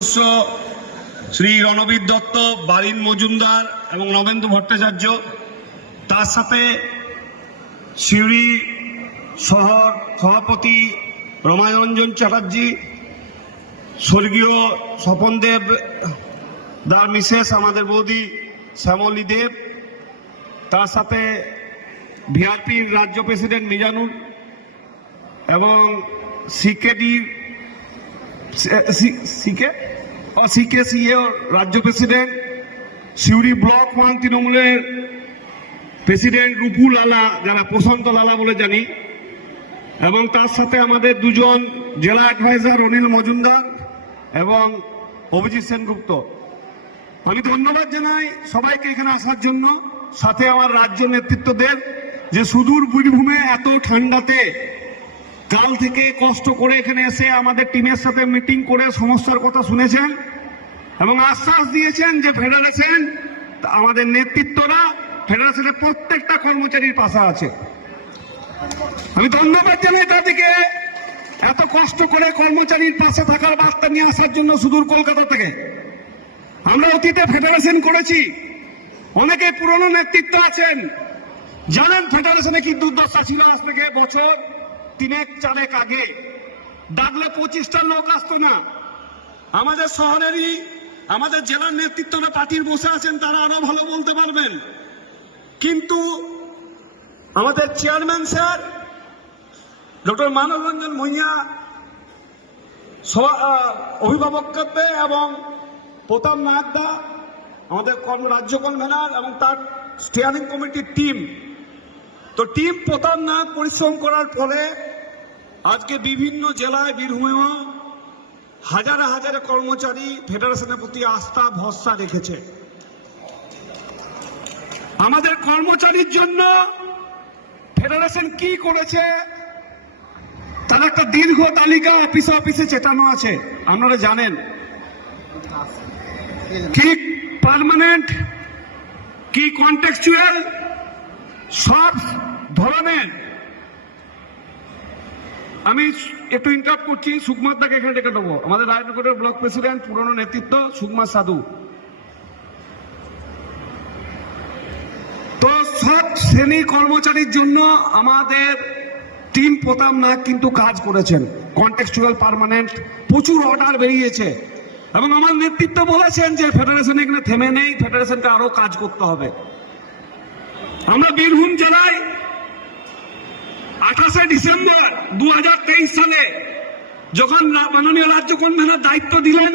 সদস্য শ্রী রণবীর দত্ত, বারিন মজুমদার এবং নবেন্দু ভট্টাচার্য, তার সাথে সিউড়ি শহর সভাপতি রমায়রঞ্জন চ্যাটার্জি, স্বর্গীয় স্বপনদেব দার মিসেস আমাদের বৌদি শ্যামলী দেব, তার সাথে ভিআরপির রাজ্য প্রেসিডেন্ট মিজানুর এবং সিকেসিএ রাজ্য প্রেসিডেন্ট, সিউড়ি ব্লক 1 তৃণমূলের প্রেসিডেন্ট রূপু লালা, যারা প্রশান্ত লালা বলে জানি, এবং তার সাথে আমাদের দুজন জেলা অ্যাডভাইজার অনিল মজুমদার এবং অভিজিৎ সেনগুপ্ত। আমি ধন্যবাদ জানাই সবাইকে এখানে আসার জন্য, সাথে আমার রাজ্য নেতৃত্বদের, যে সুদূর বীরভূমে এত ঠান্ডাতে কাল থেকে কষ্ট করে এখানে এসে আমাদের টিমের সাথে মিটিং করে সমস্যার কথা শুনেছেন এবং আশ্বাস দিয়েছেন যে ফেডারেশন, আমাদের নেতৃত্বরা ফেডারেশনের প্রত্যেকটা কর্মচারীর পাশে আছে। আমি ধন্যবাদ জানাই তাদেরকে এত কষ্ট করে কর্মচারীর পাশে থাকার বার্তা নিয়ে আসার জন্য সুদূর কলকাতা থেকে। আমরা অতীতে ফেডারেশন করেছি, অনেকে পুরনো নেতৃত্ব আছেন, জানেন ফেডারেশনে কি দুর্দশা ছিল। আজ থেকে বছর 3-4 আগে ডাকলে 25টা লোক আসতো না। আমাদের শহরেরই আমাদের জেলার নেতৃত্বরা পার্টির বসে আছেন, তারা আরো ভালো বলতে পারবেন। কিন্তু আমাদের চেয়ারম্যান স্যার ডক্টর মানব রঞ্জন ভূঁইয়া অভিভাবকত্বে এবং প্রতাপ নাগদা আমাদের রাজ্য কনভেনার এবং তার স্টিয়ারিং কমিটির টিম, তো টিম প্রতাপ নাগ পরিশ্রম করার ফলে আজকে বিভিন্ন জেলায় বীরভূমেও হাজারে হাজারে কর্মচারী ফেডারেশনের প্রতি আস্থা ভরসা রেখেছে। আমাদের কর্মচারীর জন্য ফেডারেশন কি করেছে তার একটা দীর্ঘ তালিকা অফিসে অফিসে চেটানো আছে, আপনারা জানেন। কি পার্মানেন্ট, কি কন্টেক্সচুয়াল, সব ধরনের। আমি একটু ইন্টারাপ্ট করছি, সুকুমার দাকে এখানে ডেকে নেবো, আমাদের রায়নগরের ব্লক প্রেসিডেন্ট, পুরনো নেতৃত্ব সুকুমার সাধু। তো সব শ্রেণী কর্মচারীর জন্য আমাদের টিম প্রতাপ নাগ কিন্তু কাজ করেছেন। কন্টেক্সচুয়াল, পার্মানেন্ট, প্রচুর অর্ডার বেরিয়েছে এবং আমার নেতৃত্ব বলেছেন যে ফেডারেশন এখানে থেমে নেই, ফেডারেশনকে আরো কাজ করতে হবে। আমরা বীরভূম জেলায় 28শে ডিসেম্বর 2023 সালে যখন মাননীয় রাজ্য কনভেনার দায়িত্ব দিলেন,